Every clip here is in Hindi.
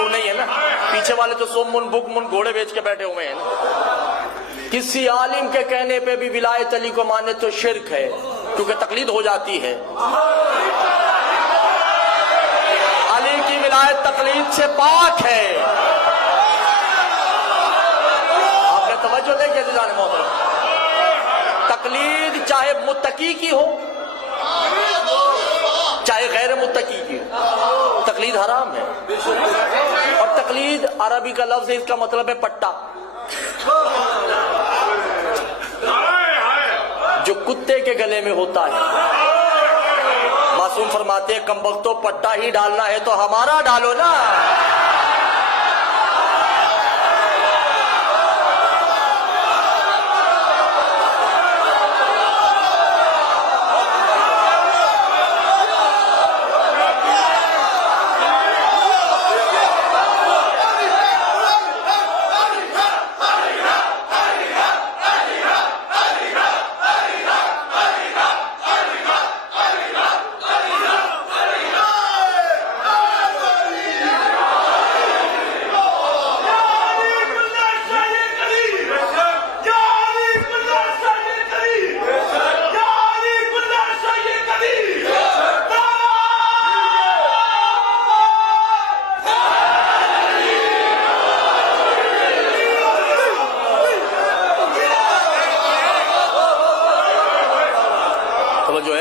मशहूर नहीं है ना, पीछे वाले तो सोमुन बुकमुन घोड़े बेच के बैठे हुए हैं ना। किसी आलिम के कहने पे भी विलायत अली को माने तो शिर्क है, क्योंकि तकलीद हो जाती है। अली की विलायत तकलीद से पाक है। आपने तवज्जो नहीं की जाने मोहतरम, तकलीद चाहे मुत्तकी की हो चाहे गैर मुत्तकी की हो, तकलीद हराम है। और तकलीद अरबी का लफ्ज है, इसका मतलब है पट्टा। जो कुत्ते के गले में होता है। मासूम फरमाते हैं कमबख्तो पट्टा ही डालना है तो हमारा डालो ना। जो है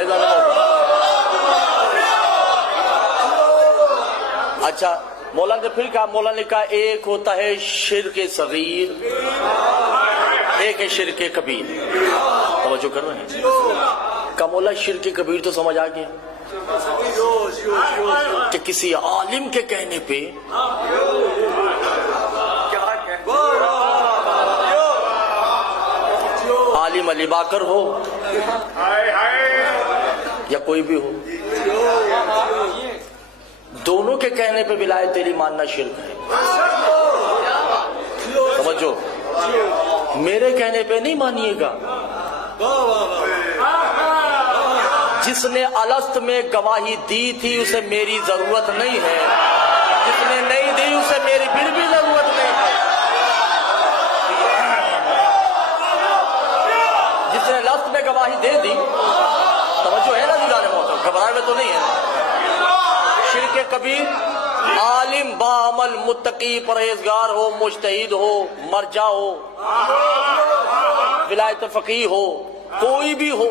अच्छा, मौलाना ने फिर कहा, मौलाना ने कहा एक होता है शिर्क सगीर, एक है शिर्क कबीर। तवज्जो कर रहे हैं? का मौला शिर्क कबीर तो समझ आ गया कि किसी आलिम के कहने पे आलिम अली बाकर हो या कोई भी हो, दोनों के कहने पे विलायत तेरी मानना शिर्क है। समझो, मेरे कहने पे नहीं मानिएगा। जिसने अलस्त में गवाही दी थी उसे मेरी जरूरत नहीं है, जिसने नहीं दी उसे मेरी फिर भी जरूरत नहीं है। जिसने अलस्त में गवाही दे दी, तवज्जो है ना जुलाने मोहतरम, घबराए में तो नहीं है। शिर्क कबीर आलिम बाअमल मुत्तकी परहेजगार हो, मुज्तहिद हो, मरजा हो, विलायत फकीह हो, कोई भी हो,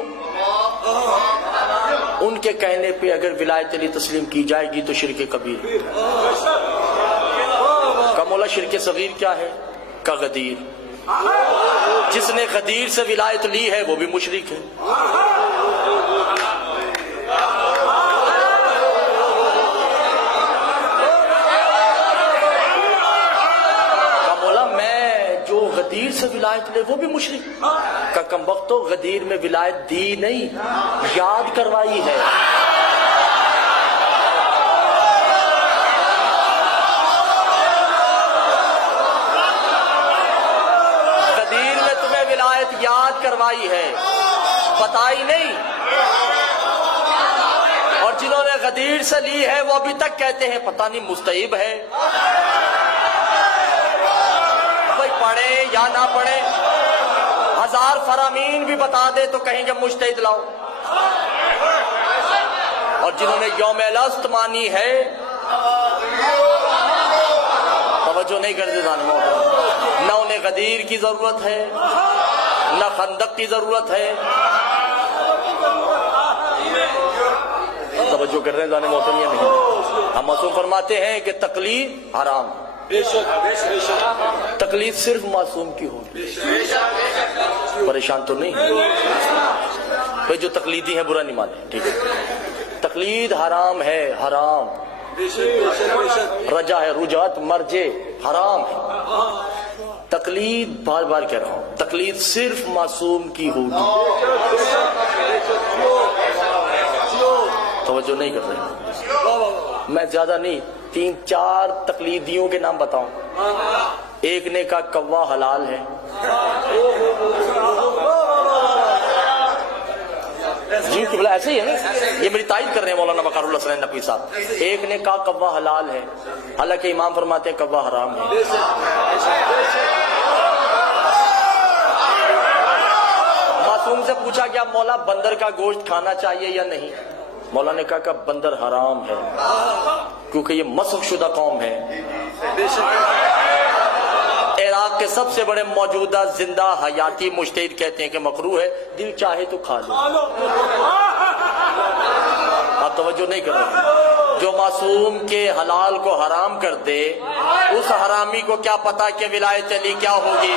उनके कहने पे अगर विलायत अली तस्लीम की जाएगी तो शिर्क कबीर। का मौला शिर्क सगीर क्या है? का गदीर। जिसने गदीर से विलायत ली है वो भी मुशरिक है। गदीर से विलायत ले वो भी मुशरिक। का कमबख्तो गदीर में विलायत दी नहीं, याद करवाई है। गदीर में तुम्हें विलायत याद करवाई है, बताई नहीं। और जिन्होंने गदीर से ली है वो अभी तक कहते हैं पता नहीं मुस्तहिब है। पढ़े या ना पढ़े, 1000 फरामीन भी बता दे तो कहेंगे मुज्तहिद लाओ। और जिन्होंने यौम अलस्त मानी है, तवज्जो नहीं करते न उन्हें गदीर की जरूरत है न खंदक की जरूरत है। तवज्जो कर रहे हैं जाने मोहतरम या नहीं? हम मासूम फरमाते हैं कि तकलीद हराम, तकलीफ सिर्फ मासूम की होगी। परेशान तो नहीं भाई, जो तकलीदी है बुरा नहीं माने, ठीक है। तकलीद हराम है, हराम। रजा है, रुजात मर्जे हराम है। तकलीद बार बार कह रहा हूं, तकलीद सिर्फ मासूम की होगी। तवज्जो नहीं कर रहे, मैं ज्यादा नहीं 3-4 तकलीदियों के नाम बताऊं। एक ने कहा कव्वा हलाल है, जी किबला ऐसे ही है ना, ये मेरी तारीफ कर रहे हैं मौलाना वक़ारुल हसनैन नकवी साहब। एक ने कहा कव्वा हलाल है, हालांकि इमाम फरमाते हैं कव्वा हराम है। मासूम से पूछा गया मौला बंदर का गोश्त खाना चाहिए या नहीं? मौला ने कहा बंदर हराम है क्योंकि ये मस्ख शुदा कौम है। इराक के सबसे बड़े मौजूदा जिंदा हयाती मुज्तहिद कहते हैं कि मकरू है, दिल चाहे तो खा लो। आप तवज्जो नहीं कर रहे। जो मासूम के हलाल को हराम कर दे, उस हरामी को क्या पता कि विलायत अली क्या होगी।